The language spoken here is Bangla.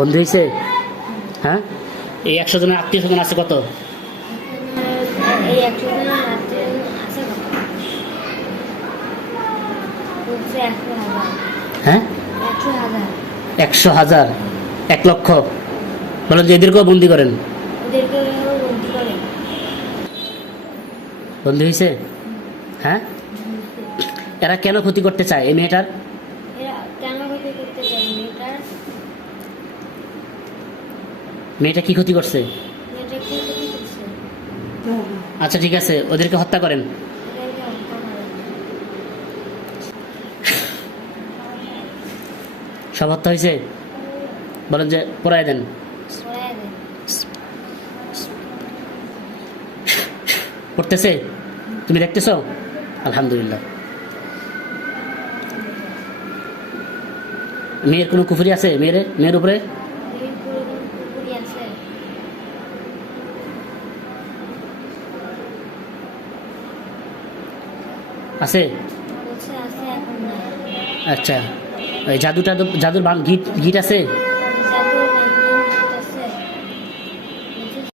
বন্ধু হয়েছে? হ্যাঁ, এই 100 জনের আত্মীয় স্বজন আছে কত? এই 100 জনের আত্মীয় আছে কত? বলছে 100,000। হ্যাঁ, 100,000। 100,000, 1 লক্ষ। বলেন যে এদেরকেও বন্দি করেন। ওদেরকেও বন্দি করে। বন্দি হয়েছে? হ্যাঁ, এরা কেন ক্ষতি করতে চায় এই মেয়েটার? এরা কেন ক্ষতি করতে চায় মেয়েটার? মেয়েটা কি ক্ষতি করছে? মেয়েটা কি ক্ষতি করছে? আচ্ছা ঠিক আছে, ওদেরকে হত্যা করেন। ওদেরকে হত্যা করে। সব হত্যা হয়েছে? বলেন যে পড়ায় দেন। পড়ায় দেয়। পড়তেছে? তুমি দেখতেছো? আলহামদুলিল্লাহ। মেয়ের কোনো কুফরি আছে? মেয়ের উপরে মেয়ের পুরো কোনো পুকুরি আছে? আছে? বলছে আছে, এখন নাই। আচ্ছা, ওই জাদুর গিট আছে?